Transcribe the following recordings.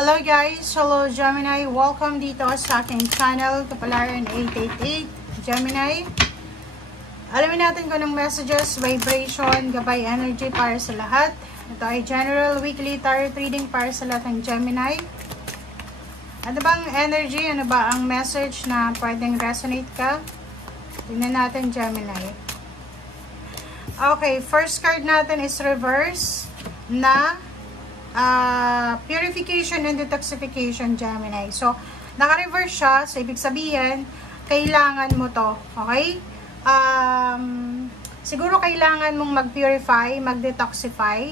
Hello guys! Hello Gemini! Welcome dito sa aking channel, Kapalaran 888 Gemini. Alamin natin kung anong messages, vibration, gabay energy para sa lahat. Ito ay general weekly tarot reading para sa lahat ng Gemini. Ano bang energy? Ano ba ang message na pwedeng resonate ka? Tingnan natin Gemini. Okay, first card natin is reverse na purification and detoxification Gemini. So, naka-reverse siya. So, ibig sabihin, kailangan mo to. Okay? Siguro kailangan mong mag-purify, mag-detoxify.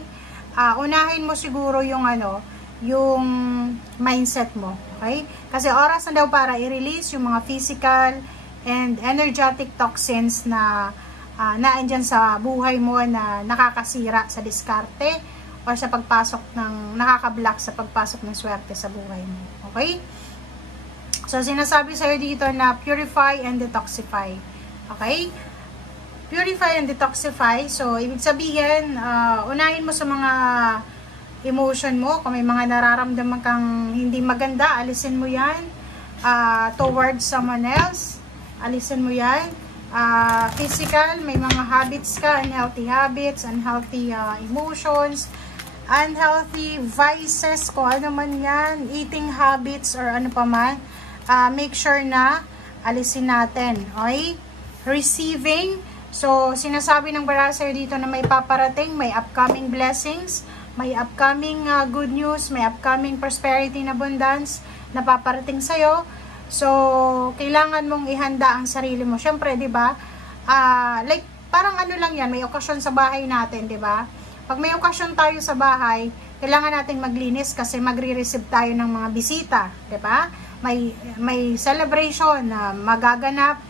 Unahin mo siguro yung yung mindset mo. Okay? Kasi oras na daw para i-release yung mga physical and energetic toxins na naandyan sa buhay mo na nakakasira sa diskarte or sa pagpasok ng, nakaka-block sa pagpasok ng swerte sa buhay mo. Okay? So, sinasabi sa'yo dito na purify and detoxify. Okay? Purify and detoxify. So, ibig sabihin, unahin mo sa mga emotion mo. Kung may mga nararamdaman kang hindi maganda, alisin mo yan towards someone else. Alisin mo yan. Physical, may mga habits ka, unhealthy habits, unhealthy emotions, unhealthy vices, kung ano man yan, eating habits or ano pa man, make sure na alisin natin. Okay? Receiving, so sinasabi ng baraha sa'yo dito na may paparating, may upcoming blessings, may upcoming good news, may upcoming prosperity and abundance na paparating sa'yo. So, kailangan mong ihanda ang sarili mo. Syempre, 'di ba? Like parang ano lang 'yan, may okasyon sa bahay natin, 'di ba? Pag may okasyon tayo sa bahay, kailangan nating maglinis kasi magre-receive tayo ng mga bisita, 'di ba? May celebration na magaganap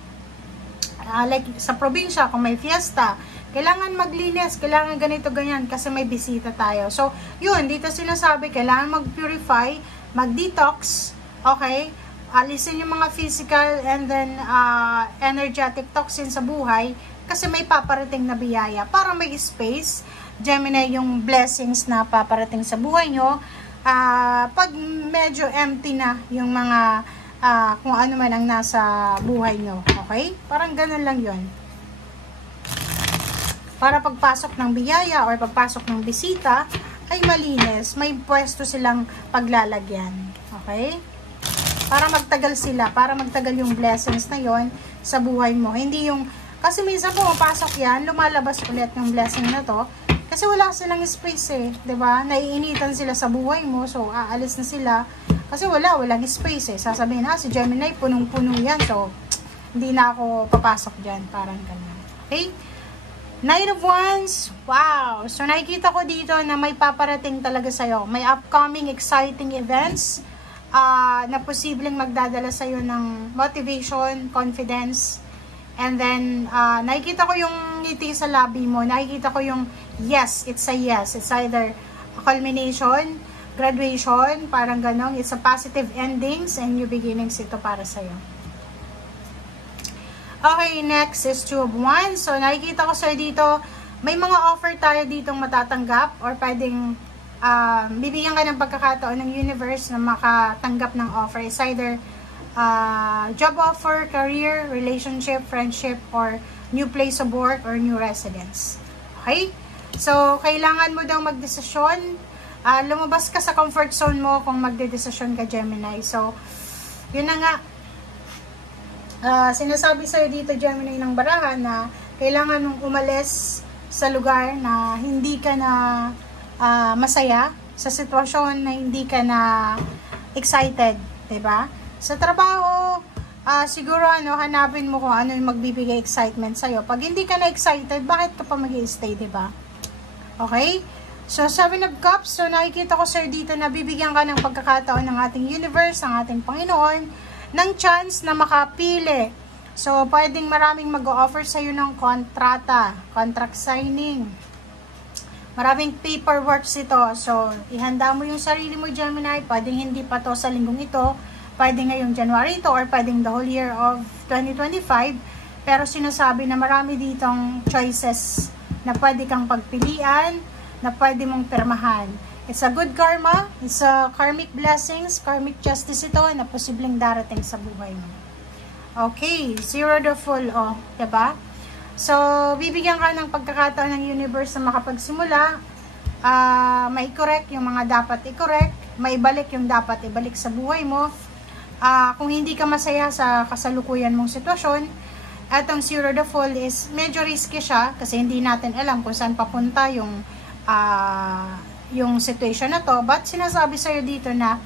like sa probinsya kung may fiesta. Kailangan maglinis, kailangan ganito ganyan kasi may bisita tayo. So, 'yun, dito sinasabi, kailangan mag-purify, mag-detox, okay? Alisin yung mga physical and then energetic toxin sa buhay kasi may paparating na biyaya para may space, Gemini, yung blessings na paparating sa buhay nyo. Pag medyo empty na yung mga kung ano man ang nasa buhay nyo, okay? Parang ganun lang yun. Para pagpasok ng biyaya or pagpasok ng bisita ay malinis, may pwesto silang paglalagyan, okay? Para magtagal sila, para magtagal yung blessings na yon sa buhay mo. Hindi yung, kasi minsan pumapasok yan, lumalabas ulit yung blessing na to, kasi wala silang space eh, 'di ba? Naiinitan sila sa buhay mo, so aalis na sila, kasi walang space eh. Sasabihin si Gemini, punong-puno yan, so hindi na ako papasok dyan, parang ganun. Okay? Nine of Wands, wow! So nakikita ko dito na may paparating talaga sa'yo, may upcoming exciting events, na posibleng magdadala sa'yo ng motivation, confidence, and then nakikita ko yung ngiti sa labi mo, nakikita ko yung yes, it's a yes, it's either a culmination, graduation, parang ganon, it's a positive endings and new beginnings ito para sa'yo. Okay, next is Two of Wands. So nakikita ko sa'yo dito, may mga offer tayo ditong matatanggap or pwedeng bibigyan ka ng pagkakataon ng universe na makatanggap ng offer. It's either job offer, career, relationship, friendship, or new place of work or new residence. Okay? So, kailangan mo daw magdesisyon. Lumabas ka sa comfort zone mo kung magdedesisyon ka, Gemini. So, yun na nga. Sinasabi sa'yo dito, Gemini, ng baraha na kailangan mong umalis sa lugar na hindi ka na masaya, sa sitwasyon na hindi ka na excited, 'di ba? Sa trabaho, siguro hanapin mo kung ano yung magbibigay excitement sa iyo. Pag hindi ka na excited, bakit ka pa mag-i-stay, 'di ba? Okay? So, Seven of Cups, so nakikita ko sir dito na bibigyan ka ng pagkakataon ng ating universe, ng ating Panginoon, ng chance na makapili. So, pwedeng maraming mag-o-offer sa iyo ng kontrata, contract signing. Maraming paperwork ito. So, ihanda mo yung sarili mo, Gemini. Pwedeng hindi pa to sa linggong ito. Pwedeng ngayong January ito or pwedeng the whole year of 2025. Pero sinasabi na marami ditong choices na pwede kang pagpilian, na pwede mong pirmahan. It's a good karma. It's a karmic blessings, karmic justice ito na posibleng darating sa buhay mo. Okay, zero the full, diba? So, bibigyan ka ng pagkakataon ng universe na makapagsimula, mai-correct yung mga dapat i-correct, maibalik yung dapat ibalik sa buhay mo. Kung hindi ka masaya sa kasalukuyan mong sitwasyon, at ang zero the full is medyo risky siya kasi hindi natin alam kung saan papunta yung situation na to, but sinasabi sa'yo dito na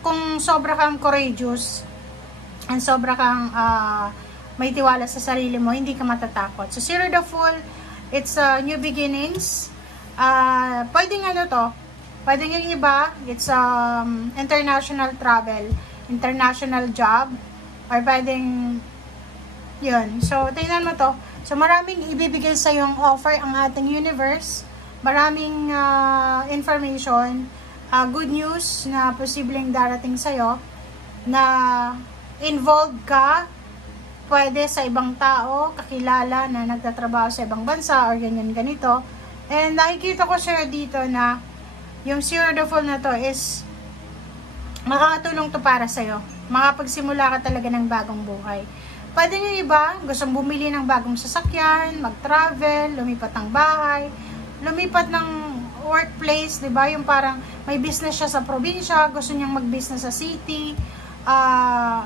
kung sobra kang courageous and sobra kang may tiwala sa sarili mo, hindi ka matatakot. So zero the full, it's new beginnings. Pwedeng pwedeng yung iba, it's international travel, international job, or pwedeng yun. So tingnan mo to. So maraming ibibigay sa yung offer ang ating universe. Maraming information, good news na posibleng darating sa'yo, na involved ka, pwede sa ibang tao, kakilala na nagtatrabaho sa ibang bansa, or ganyan ganito. And nakikita ko sir dito na yung zero the full na to is makakatulong to para sa'yo. Makapagsimula ka talaga ng bagong buhay. Pwede nyo iba, gustong bumili ng bagong sasakyan, mag-travel, lumipat ng bahay, lumipat ng workplace, di ba? Yung parang may business siya sa probinsya, gusto niyang mag-business sa city,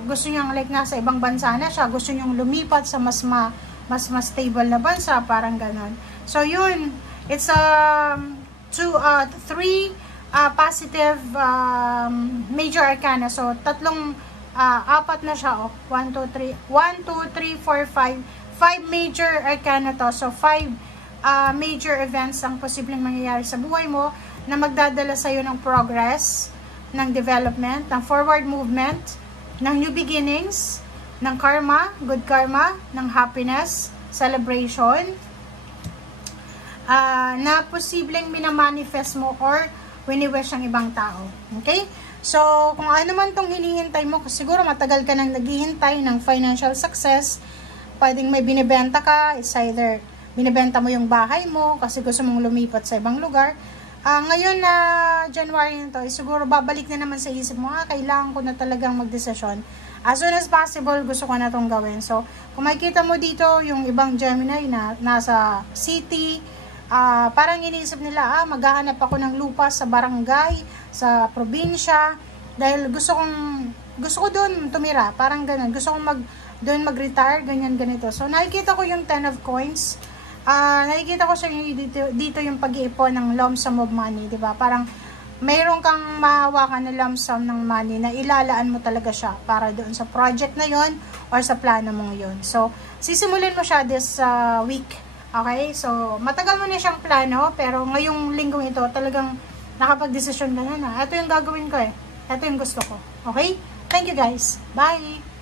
gusto niyang like nasa ibang bansa na siya, gusto niyang lumipat sa mas stable na bansa, parang ganon. So yun, it's three positive major arcana. So apat na siya, 1, 2, 3, 4, 5 major arcana to. So 5 major events ang posibleng mangyayari sa buhay mo na magdadala sa iyo ng progress, ng development, ng forward movement, ng new beginnings, ng karma, good karma, ng happiness, celebration, na posibleng minamanifest mo or wini-wish ang ibang tao. Okay? So, kung ano man tong hinihintay mo, siguro matagal ka nang naghihintay ng financial success, pwedeng may binibenta ka, it's either binibenta mo yung bahay mo kasi gusto mong lumipat sa ibang lugar. Ngayon na January nito, siguro babalik na naman sa isip mo, kailangan ko na talagang magdesisyon. As soon as possible, gusto ko na itong gawin. So, kung makikita mo dito, yung ibang Gemini na nasa city, parang iniisip nila, maghahanap ako ng lupa sa barangay, sa probinsya, dahil gusto ko doon tumira, parang ganun. Gusto kong doon mag-retire, ganyan, ganito. So, nakikita ko yung 10 of coins. Nakikita ko sa inyo dito yung pag-iipon ng lump sum of money, di ba? Parang mayroon kang mahawakan na lump sum ng money na ilalaan mo talaga siya para doon sa project na yon or sa plano mong yon. So, sisimulan mo siya this week. Okay? So, matagal mo na siyang plano, pero ngayong linggong ito, talagang nakapag-desisyon ka na. Ito yung gagawin ko eh. Ito yung gusto ko. Okay? Thank you guys. Bye!